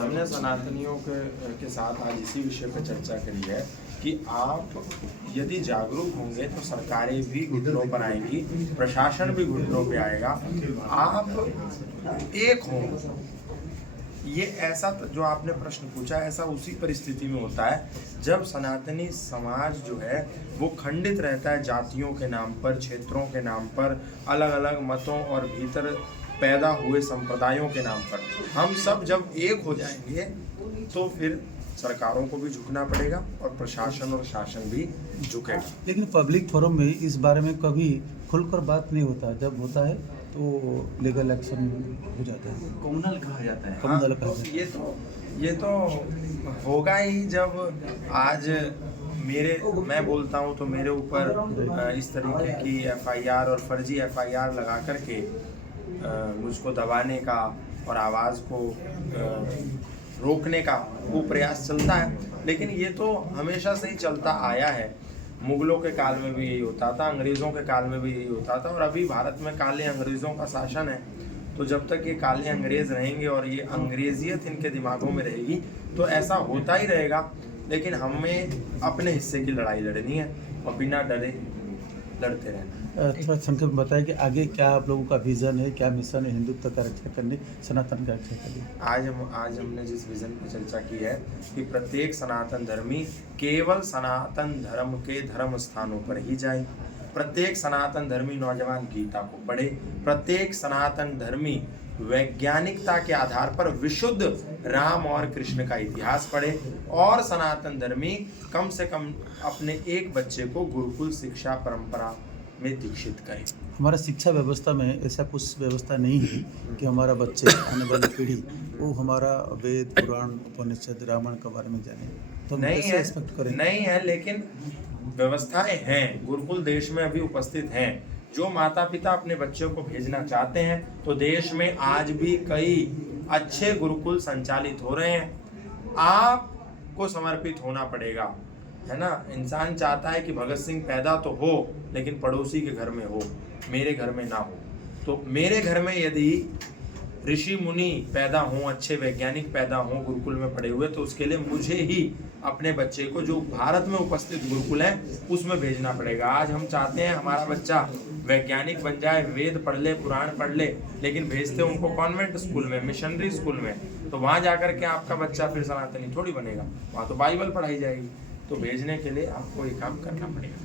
हमने सनातनियों के साथ आज इसी विषय पर चर्चा करी है कि आप यदि जागरूक होंगे तो सरकारें भी घुटनों पर आएंगी, प्रशासन भी घुटनों पे आएगा। आप एक हों, ये ऐसा जो आपने प्रश्न पूछा ऐसा उसी परिस्थिति में होता है जब सनातनी समाज जो है वो खंडित रहता है जातियों के नाम पर, क्षेत्रों के नाम पर, अलग अलग मतों और भीतर पैदा हुए संप्रदायों के नाम पर। हम सब जब एक हो जाएंगे तो फिर सरकारों को भी झुकना पड़ेगा और प्रशासन और शासन भी झुकेगा। लेकिन पब्लिक फोरम में इस बारे में कभी खुलकर बात नहीं होता, जब होता है तो लीगल एक्शन हो जाता है, कम्युनल कहा जाता है। कम्युनल कहा जाता है। ये तो होगा ही जब आज मैं बोलता हूँ तो मेरे ऊपर इस तरीके की एफआईआर और फर्जी एफआईआर लगा करके मुझको दबाने का और आवाज़ को रोकने का वो प्रयास चलता है। लेकिन ये तो हमेशा से ही चलता आया है। मुगलों के काल में भी यही होता था, अंग्रेज़ों के काल में भी यही होता था, और अभी भारत में काले अंग्रेज़ों का शासन है। तो जब तक ये काले अंग्रेज़ रहेंगे और ये अंग्रेजियत इनके दिमागों में रहेगी तो ऐसा होता ही रहेगा। लेकिन हमें अपने हिस्से की लड़ाई लड़नी है और बिना डरे लड़ते रहना। थोड़ा संक्षेप में बताएं कि आगे क्या आप लोगों का विज़न है, क्या मिशन है हिंदुत्व का रक्षा करने, सनातन का रक्षा करने? आज हमने जिस विज़न पर चर्चा की है कि प्रत्येक सनातन धर्मी केवल सनातन धर्म के धर्म स्थानों पर ही जाए। प्रत्येक सनातन धर्मी नौजवान गीता को पढ़े। प्रत्येक सनातन धर्मी वैज्ञानिकता के आधार पर विशुद्ध राम और कृष्ण का इतिहास पढ़े। और सनातन धर्मी कम से कम अपने एक बच्चे को गुरुकुल शिक्षा परंपरा में दीक्षित करें। हमारा शिक्षा व्यवस्था में ऐसा कुछ व्यवस्था नहीं है कि हमारा बच्चे आने वाली पीढ़ी वो हमारा वेद पुराण उपनिषद रामायण के बारे में जाने, तो नहीं है। लेकिन व्यवस्थाएं हैं, गुरुकुल देश में अभी उपस्थित हैं। जो माता पिता अपने बच्चों को भेजना चाहते हैं तो देश में आज भी कई अच्छे गुरुकुल संचालित हो रहे हैं। आपको समर्पित होना पड़ेगा, है ना। इंसान चाहता है कि भगत सिंह पैदा तो हो लेकिन पड़ोसी के घर में हो, मेरे घर में ना हो। तो मेरे घर में यदि ऋषि मुनि पैदा हों, अच्छे वैज्ञानिक पैदा हों गुरुकुल में पढ़े हुए, तो उसके लिए मुझे ही अपने बच्चे को जो भारत में उपस्थित गुरुकुल है उसमें भेजना पड़ेगा। आज हम चाहते हैं हमारा बच्चा वैज्ञानिक बन जाए, वेद पढ़ ले, पुराण पढ़ ले, लेकिन भेजते उनको कॉन्वेंट स्कूल में, मिशनरी स्कूल में। तो वहाँ जाकर के आपका बच्चा फिर सनातनी थोड़ी बनेगा, वहाँ तो बाइबल पढ़ाई जाएगी। तो भेजने के लिए आपको ये काम करना पड़ेगा।